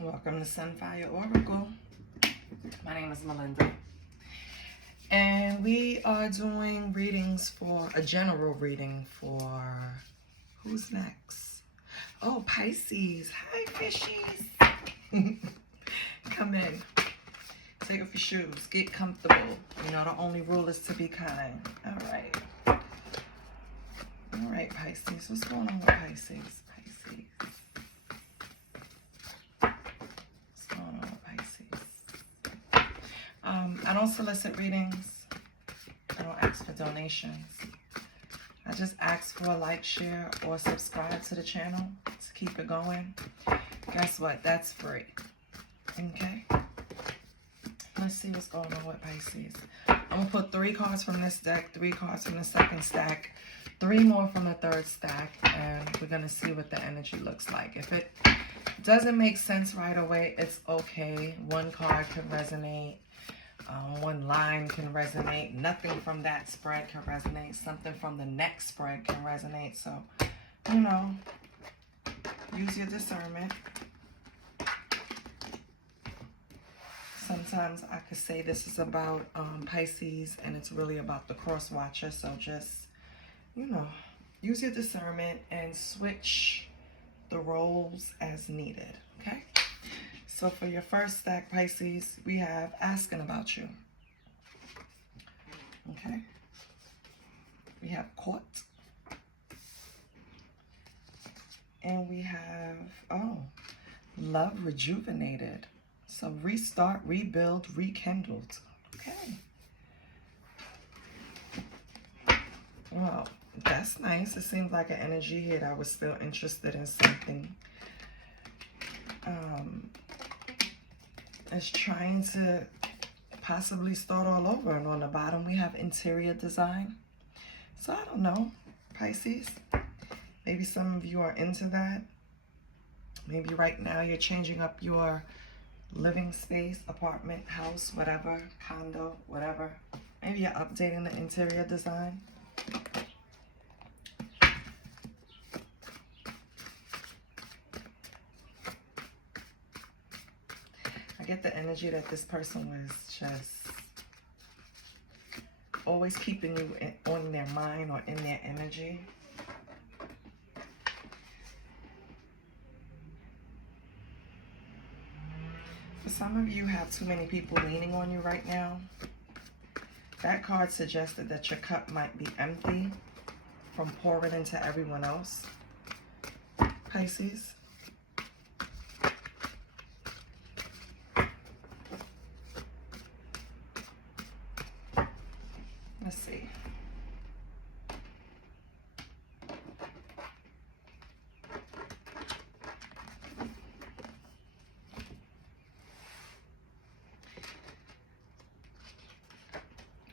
Welcome to Sunfire Oracle. My name is Melinda. And we are doing readings for a general reading for who's next? Oh, Pisces. Hi, fishies. Come in. Take off your shoes. Get comfortable. You know, the only rule is to be kind. All right. All right, Pisces. What's going on with Pisces? Pisces. What's going on with Pisces? I don't solicit readings. I don't ask for donations. I just ask for a like, share, or subscribe to the channel to keep it going. Guess what? That's free. Okay? Let's see what's going on with Pisces. I'm going to put 3 cards from this deck, 3 cards from the second stack, 3 more from the third stack, and we're going to see what the energy looks like. If it doesn't make sense right away, it's okay. One card can resonate. One line can resonate. Nothing from that spread can resonate. Something from the next spread can resonate. So, you know, use your discernment. Sometimes I could say this is about Pisces and it's really about the cross watcher. So just, you know, use your discernment and switch the roles as needed. Okay? So for your first stack, Pisces, we have asking about you. Okay? We have caught. And we have, oh, love rejuvenated. So restart, rebuild, rekindled. Okay. Well, that's nice. It seems like an energy here that was still interested in something. Is trying to possibly start all over. And on the bottom, we have interior design. So I don't know, Pisces. Maybe some of you are into that. Maybe right now you're changing up your living space, apartment, house, whatever, condo, whatever. Maybe you're updating the interior design. I get the energy that this person was just always keeping you on their mind or in their energy. For some of you have too many people leaning on you right now. That card suggested that your cup might be empty from pouring into everyone else, Pisces. Let's see.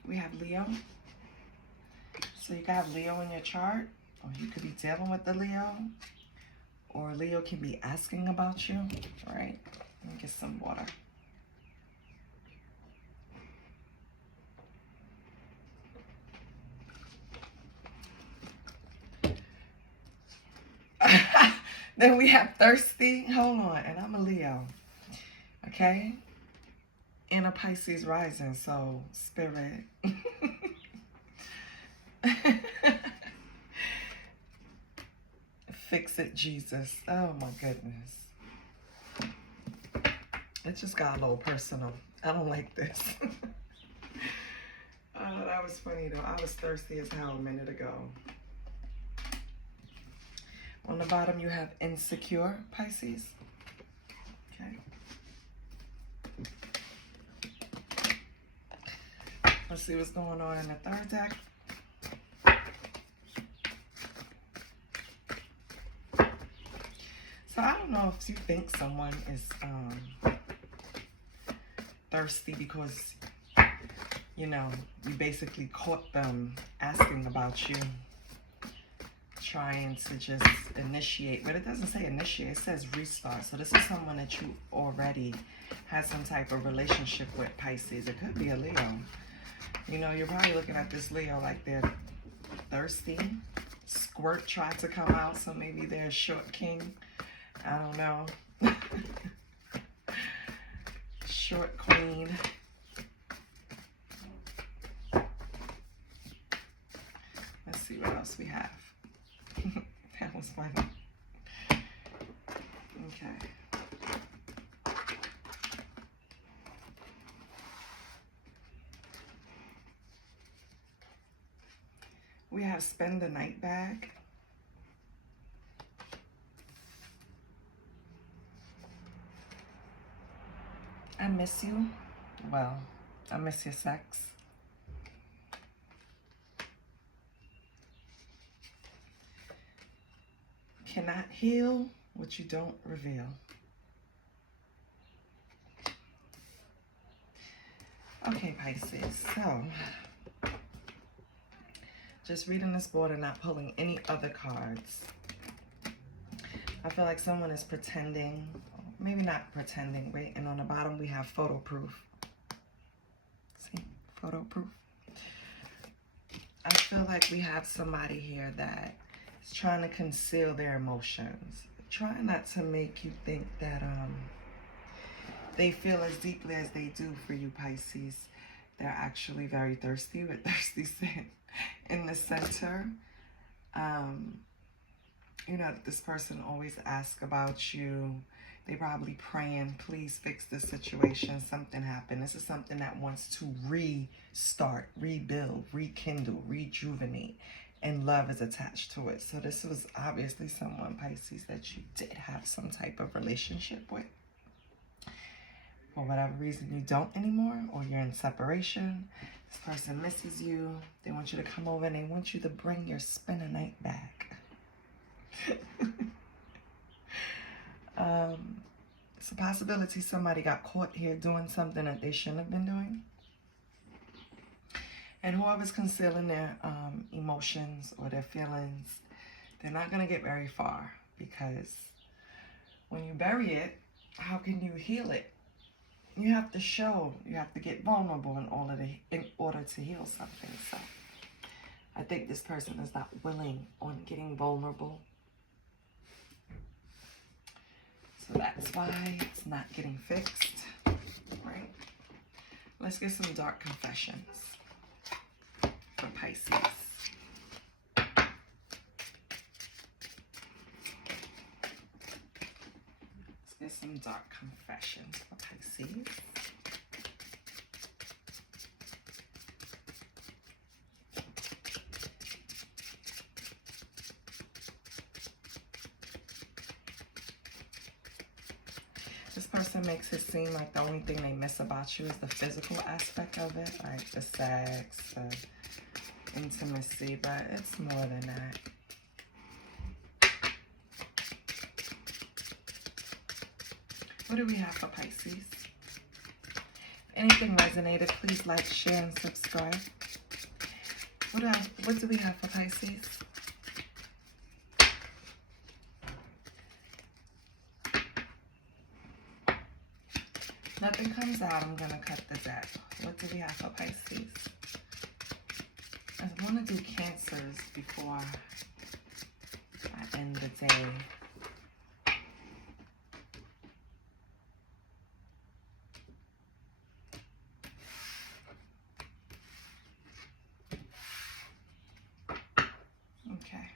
We have Leo. So you can have Leo in your chart, or you could be dealing with the Leo, or Leo can be asking about you. All right, let me get some water. Then we have thirsty. Hold on, and I'm a Leo. Okay? And a Pisces rising, so spirit. Fix it, Jesus. Oh my goodness. It just got a little personal. I don't like this. Oh, that was funny though. I was thirsty as hell a minute ago. On the bottom, you have insecure, Pisces. Okay. Let's see what's going on in the third deck. So I don't know if you think someone is thirsty because, you know, you basically caught them asking about you, trying to just initiate, but it doesn't say initiate, it says restart. So this is someone that you already had some type of relationship with, Pisces. It could be a Leo. You know, you're probably looking at this Leo like they're thirsty. Squirt tried to come out, so maybe they're a short king. I don't know. short queen. Let's see what else we have. That was funny. Okay. We have spend the night bag. I miss you. Well, I miss your sex. Cannot heal what you don't reveal. Okay, Pisces, so just reading this board and not pulling any other cards. I feel like someone is pretending, maybe not pretending, wait, and on the bottom we have photo proof. See, photo proof. I feel like we have somebody here that is trying to conceal their emotions, trying not to make you think that they feel as deeply as they do for you, Pisces. They're actually very thirsty with thirsty sin in the center. You know, this person always asks about you. They probably praying, please fix this situation. Something happened. This is something that wants to restart, rebuild, rekindle, rejuvenate. And love is attached to it. So this was obviously someone, Pisces, that you did have some type of relationship with. For whatever reason you don't anymore, or you're in separation. This person misses you. They want you to come over and they want you to bring your spend a night back. It's a possibility somebody got caught here doing something that they shouldn't have been doing. And whoever's concealing their emotions or their feelings, they're not going to get very far, because when you bury it, how can you heal it? You have to show, you have to get vulnerable in order to heal something. So I think this person is not willing on getting vulnerable. So that's why it's not getting fixed, right? Let's get some dark confessions for Pisces. Let's get some dark confessions for Pisces. This person makes it seem like the only thing they miss about you is the physical aspect of it, like the sex, the intimacy, but it's more than that. What do we have for Pisces? If anything resonated, please like, share, and subscribe. What do we have for Pisces? Nothing comes out, I'm going to cut the deck. What do we have for Pisces? I want to do Cancers before I end the day. Okay.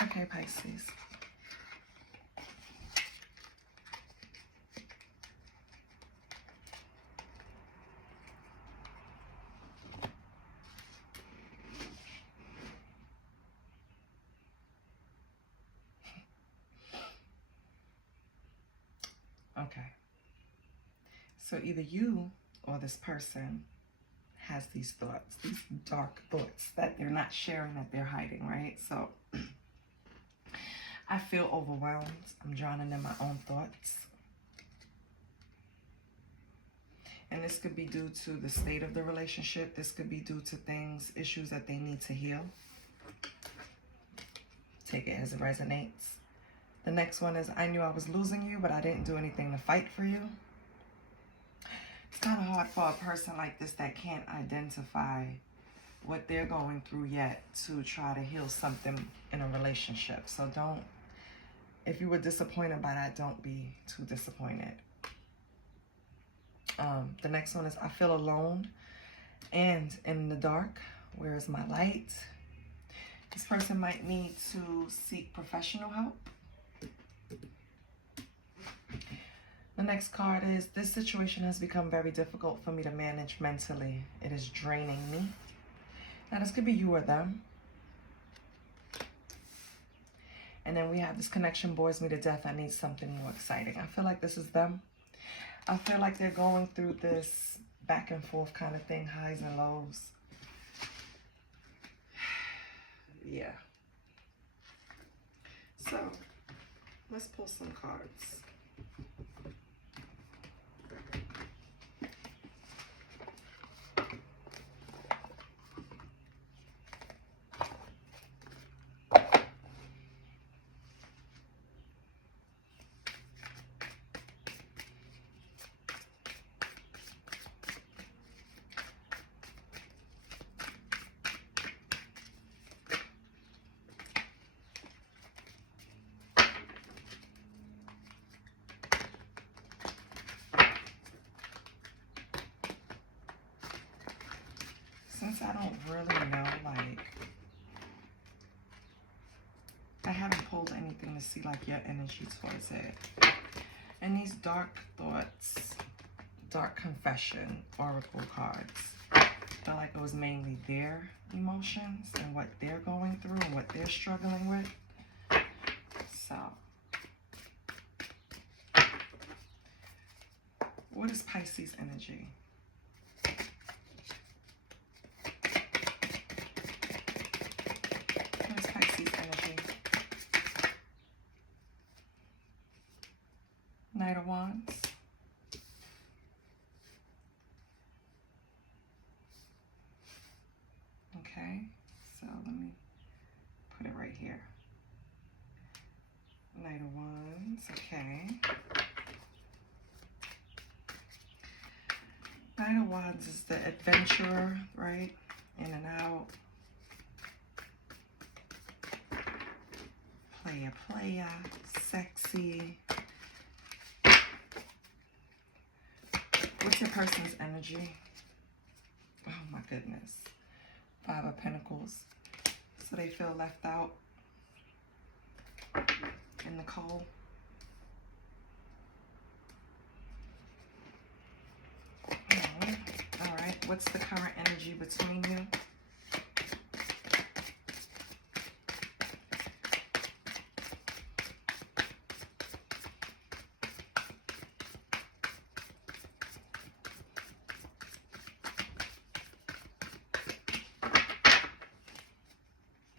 Okay, Pisces. Okay. So either you or this person has these thoughts, these dark thoughts that they're not sharing, that they're hiding, right? So I feel overwhelmed. I'm drowning in my own thoughts. And this could be due to the state of the relationship. This could be due to things, issues that they need to heal. Take it as it resonates. The next one is, I knew I was losing you, but I didn't do anything to fight for you. It's kind of hard for a person like this that can't identify what they're going through yet to try to heal something in a relationship. So don't, if you were disappointed by that, don't be too disappointed. The next one is, I feel alone and in the dark. Where is my light? This person might need to seek professional help. The next card is, this situation has become very difficult for me to manage mentally. It is draining me. Now, this could be you or them. And then we have, this connection bores me to death. I need something more exciting. I feel like this is them. I feel like they're going through this back and forth kind of thing, highs and lows. Yeah. So, let's pull some cards. Since I don't really know, like, I haven't pulled anything to see, like, your energy towards it. And these dark thoughts, dark confession, oracle cards, I feel like it was mainly their emotions and what they're going through and what they're struggling with. So, what is Pisces energy? Knight of Wands. Okay, so let me put it right here. Knight of Wands, okay. Knight of Wands is the adventurer, right? In and out. Player, sexy. What's your person's energy? Oh my goodness. 5 of Pentacles. So they feel left out in the cold. All right. What's the current energy between you?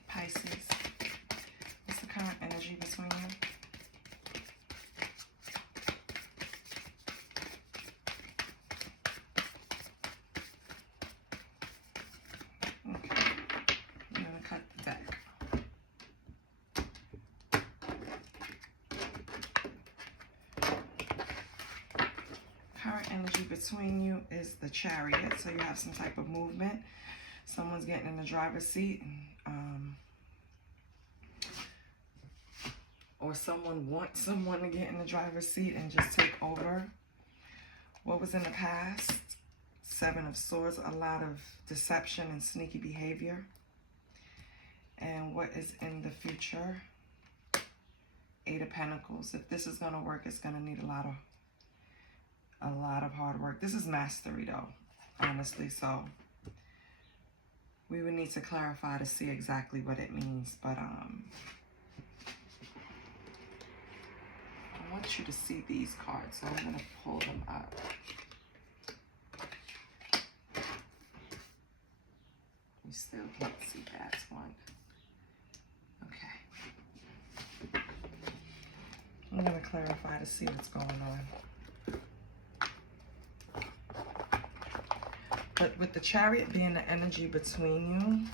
Pisces. What's the current energy between you? Okay. I'm going to cut the deck. Current energy between you is the Chariot. So you have some type of movement. Someone's getting in the driver's seat. Or someone wants someone to get in the driver's seat and just take over. What was in the past? 7 of Swords, a lot of deception and sneaky behavior. And what is in the future? 8 of Pentacles. If this is going to work, it's going to need a lot of hard work. This is mastery though, honestly. So we would need to clarify to see exactly what it means. But I want you to see these cards, so I'm going to pull them up. You still can't see that one. Okay. I'm going to clarify to see what's going on. But with the Chariot being the energy between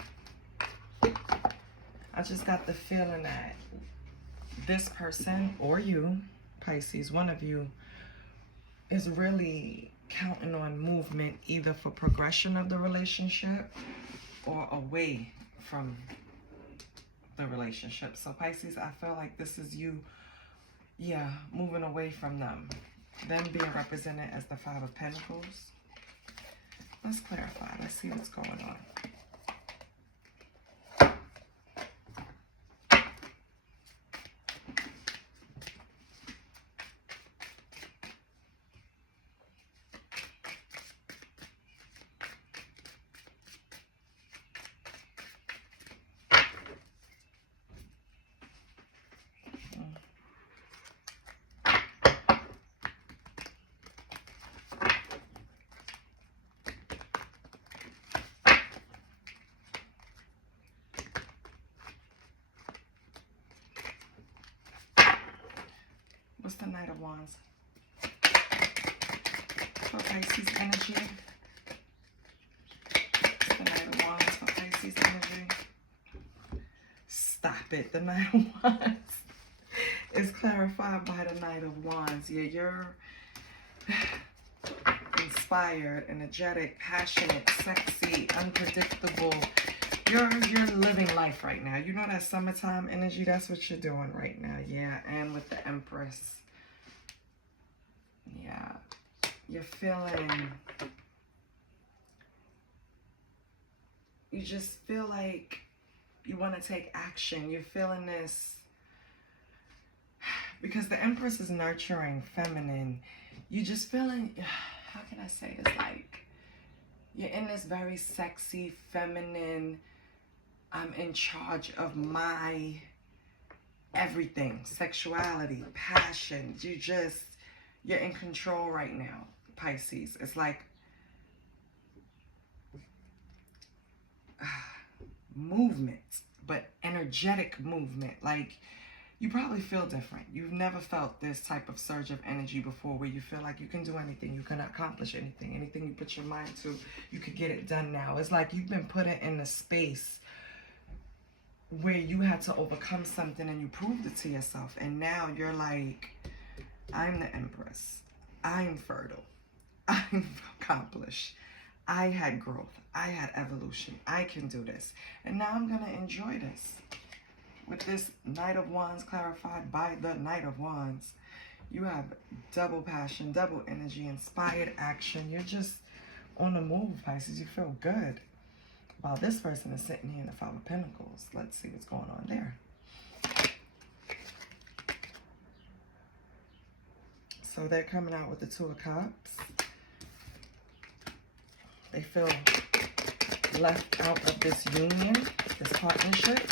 you, I just got the feeling that this person or you, Pisces, one of you, is really counting on movement either for progression of the relationship or away from the relationship. So Pisces, I feel like this is you, yeah, moving away from them. Them being represented as the Five of Pentacles. Let's clarify. Let's see what's going on. What's the Knight of Wands? For Pisces energy. What's the Knight of Wands for Pisces energy? Stop it. The Knight of Wands is clarified by the Knight of Wands. Yeah, you're inspired, energetic, passionate, sexy, unpredictable. You're living life right now. You know that summertime energy? That's what you're doing right now. Yeah, and with the Empress. Yeah. You're feeling... You just feel like you want to take action. You're feeling this... Because the Empress is nurturing, feminine. You just feeling... How can I say this? Like, you're in this very sexy, feminine... I'm in charge of my everything, sexuality, passion. You're in control right now, Pisces. It's like movement, but energetic movement. Like, you probably feel different. You've never felt this type of surge of energy before where you feel like you can do anything, you can accomplish anything. Anything you put your mind to, you could get it done now. It's like you've been put in a space where you had to overcome something and you proved it to yourself. And now you're like, I'm the Empress. I'm fertile. I'm accomplished. I had growth. I had evolution. I can do this. And now I'm going to enjoy this. With this Knight of Wands clarified by the Knight of Wands, you have double passion, double energy, inspired action. You're just on the move, Pisces. You feel good. While this person is sitting here in the Five of Pentacles. Let's see what's going on there. So they're coming out with the Two of Cups. They feel left out of this union, this partnership.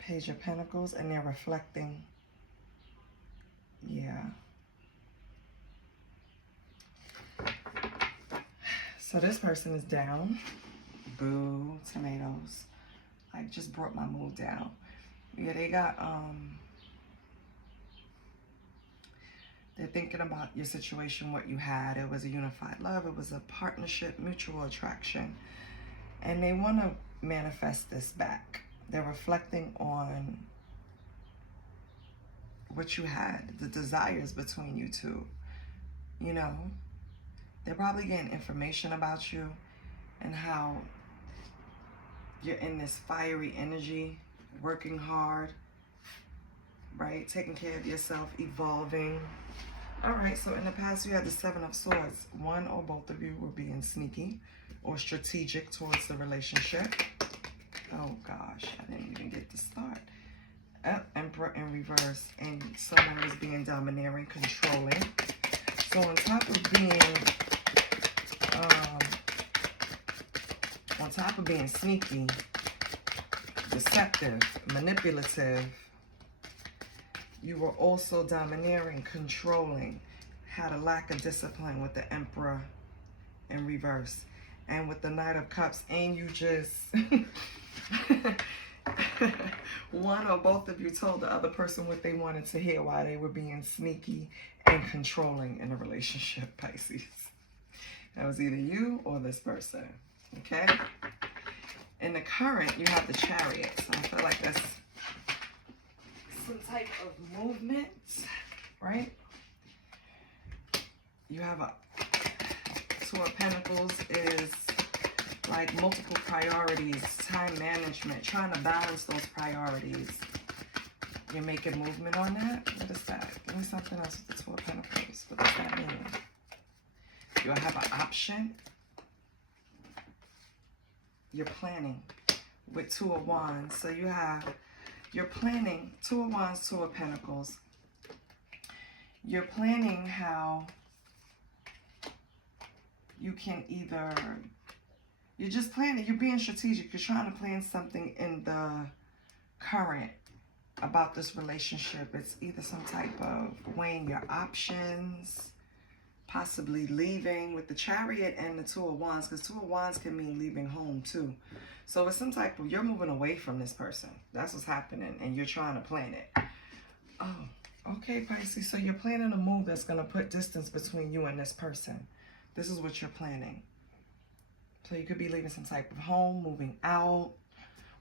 Page of Pentacles, and they're reflecting. Yeah. So this person is down. Boo, tomatoes. I just brought my mood down. Yeah, they got, they're thinking about your situation, what you had. It was a unified love. It was a partnership, mutual attraction. And they want to manifest this back. They're reflecting on what you had, the desires between you two, you know. They're probably getting information about you and how you're in this fiery energy, working hard, right? Taking care of yourself, evolving. All right, so in the past you had the Seven of Swords. One or both of you were being sneaky or strategic towards the relationship. Oh gosh, I didn't even get to start. Emperor in reverse, and someone was being domineering, controlling. So on top of being sneaky, deceptive, manipulative, you were also domineering, controlling, had a lack of discipline with the Emperor in reverse, and with the Knight of Cups, and you just one or both of you told the other person what they wanted to hear while they were being sneaky and controlling in a relationship, Pisces. That was either you or this person, okay? In the current, you have the Chariot. So I feel like that's some type of movement, right? You have a Two of Pentacles is like multiple priorities, time management, trying to balance those priorities. You're making movement on that? What is that? Give me something else with the Two of Pentacles. What does that mean? You'll have an option. You're planning with Two of Wands. So you're planning, Two of Wands, Two of Pentacles. You're planning how you can either, you're just planning, you're being strategic. You're trying to plan something in the current about this relationship. It's either some type of weighing your options, possibly leaving with the Chariot and the Two of Wands, because Two of Wands can mean leaving home too. So it's some type of, you're moving away from this person. That's what's happening, and you're trying to plan it. Oh, okay, Pisces. So you're planning a move that's going to put distance between you and this person. This is what you're planning. So you could be leaving some type of home, moving out.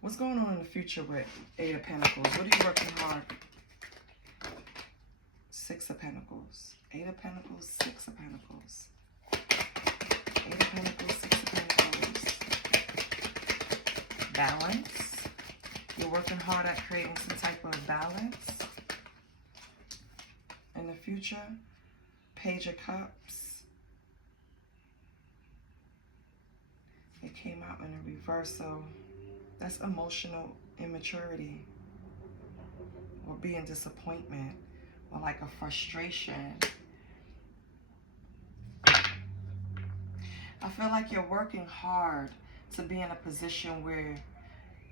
What's going on in the future with Eight of Pentacles? What are you working hard? Six of Pentacles. Eight of Pentacles, Six of Pentacles. Eight of Pentacles, Six of Pentacles. Balance. You're working hard at creating some type of balance in the future. Page of Cups. It came out in a reverse, so that's emotional immaturity or being disappointment or like a frustration. I feel like you're working hard to be in a position where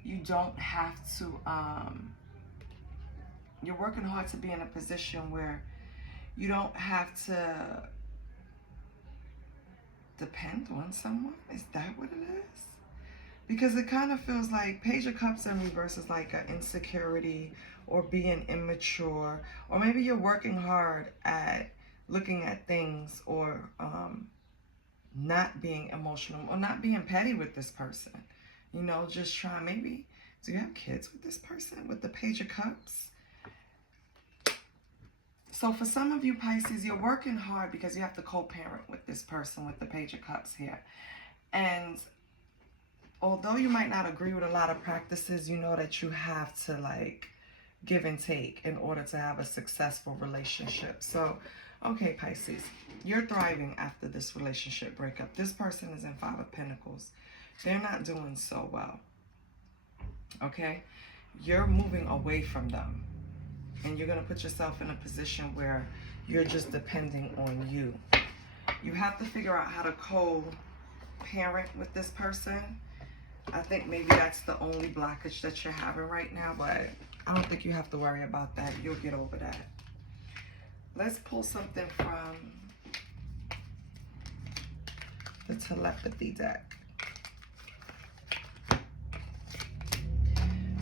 you don't have to, you're working hard to be in a position where you don't have to depend on someone. Is that what it is? Because it kind of feels like Page of Cups in reverse is like an insecurity or being immature, or maybe you're working hard at looking at things or not being emotional or not being petty with this person. You know, just trying, maybe, do you have kids with this person with the Page of Cups? So for some of you Pisces, you're working hard because you have to co-parent with this person with the Page of Cups here. And although you might not agree with a lot of practices, you know that you have to like give and take in order to have a successful relationship. So, okay, Pisces, you're thriving after this relationship breakup. This person is in Five of Pentacles. They're not doing so well. Okay? You're moving away from them. And you're going to put yourself in a position where you're just depending on you. You have to figure out how to co-parent with this person. I think maybe that's the only blockage that you're having right now, but I don't think you have to worry about that. You'll get over that. Let's pull something from the telepathy deck.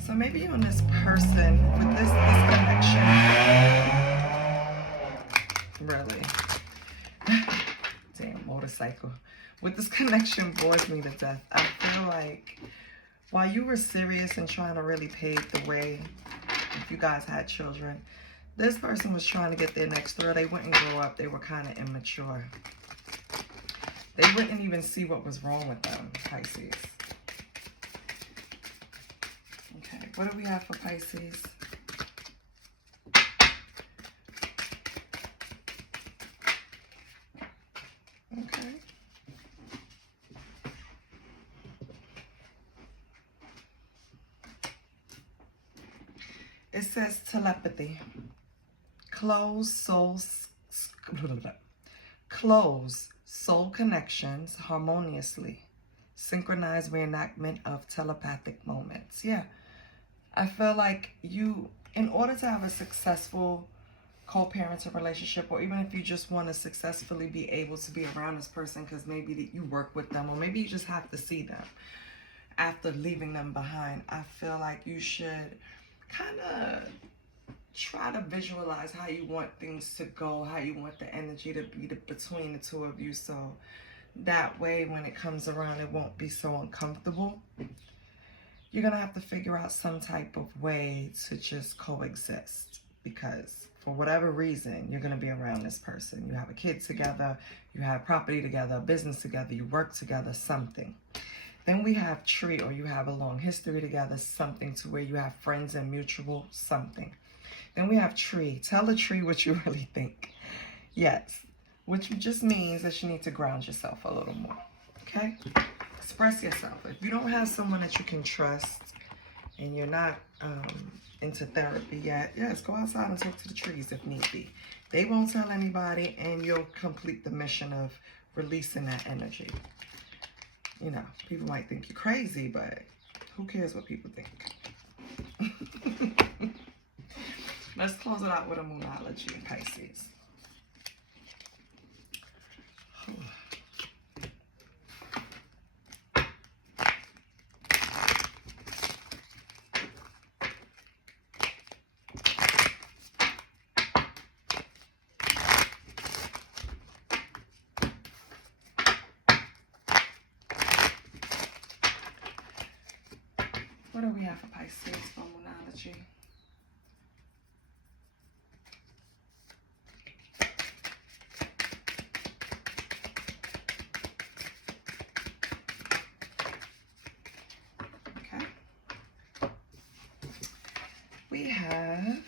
So maybe you and this person with this connection, really, damn motorcycle, with this connection bores me to death. I feel like while you were serious and trying to really pave the way, if you guys had children, this person was trying to get their next thrill. They wouldn't grow up. They were kind of immature. They wouldn't even see what was wrong with them, Pisces. Okay, what do we have for Pisces? Okay. It says telepathy. Close soul connections harmoniously. Synchronized reenactment of telepathic moments. Yeah. I feel like you, in order to have a successful co-parenting relationship, or even if you just want to successfully be able to be around this person because maybe that you work with them, or maybe you just have to see them after leaving them behind, I feel like you should kind of try to visualize how you want things to go, how you want the energy to be between the two of you, so that way when it comes around it won't be so uncomfortable. you're going to have to figure out some type of way to just coexist, because for whatever reason, you're going to be around this person. You have a kid together, you have property together, business together, you work together, something. Then we have tree, or you have a long history together, something, to where you have friends and mutual, something. Then we have tree. Tell the tree what you really think. Yes, which just means that you need to ground yourself a little more, okay? Express yourself. If you don't have someone that you can trust and you're not into therapy yet, yes, go outside and talk to the trees if need be. They won't tell anybody, and you'll complete the mission of releasing that energy. You know, people might think you're crazy, but who cares what people think? Let's close it out with a moonology, Pisces. What do we have for Pisces for moonology? Okay. We have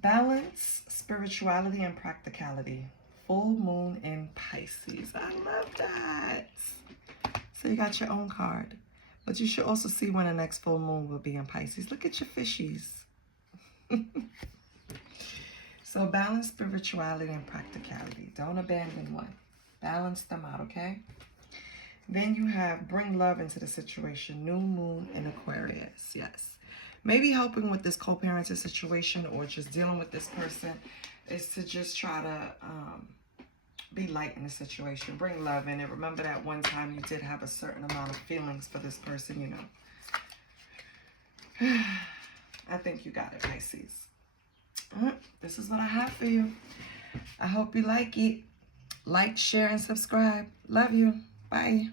balance, spirituality, and practicality. Full moon in Pisces. I love that. So you got your own card. But you should also see when the next full moon will be in Pisces. Look at your fishies. So balance, spirituality, and practicality. Don't abandon one. Balance them out, okay? Then you have bring love into the situation. New moon in Aquarius. Yes. Maybe helping with this co-parenting situation, or just dealing with this person, is to just try to be light in the situation. Bring love in it. Remember that one time you did have a certain amount of feelings for this person, you know. I think you got it, Pisces. This is what I have for you. I hope you like it. Like, share, and subscribe. Love you. Bye.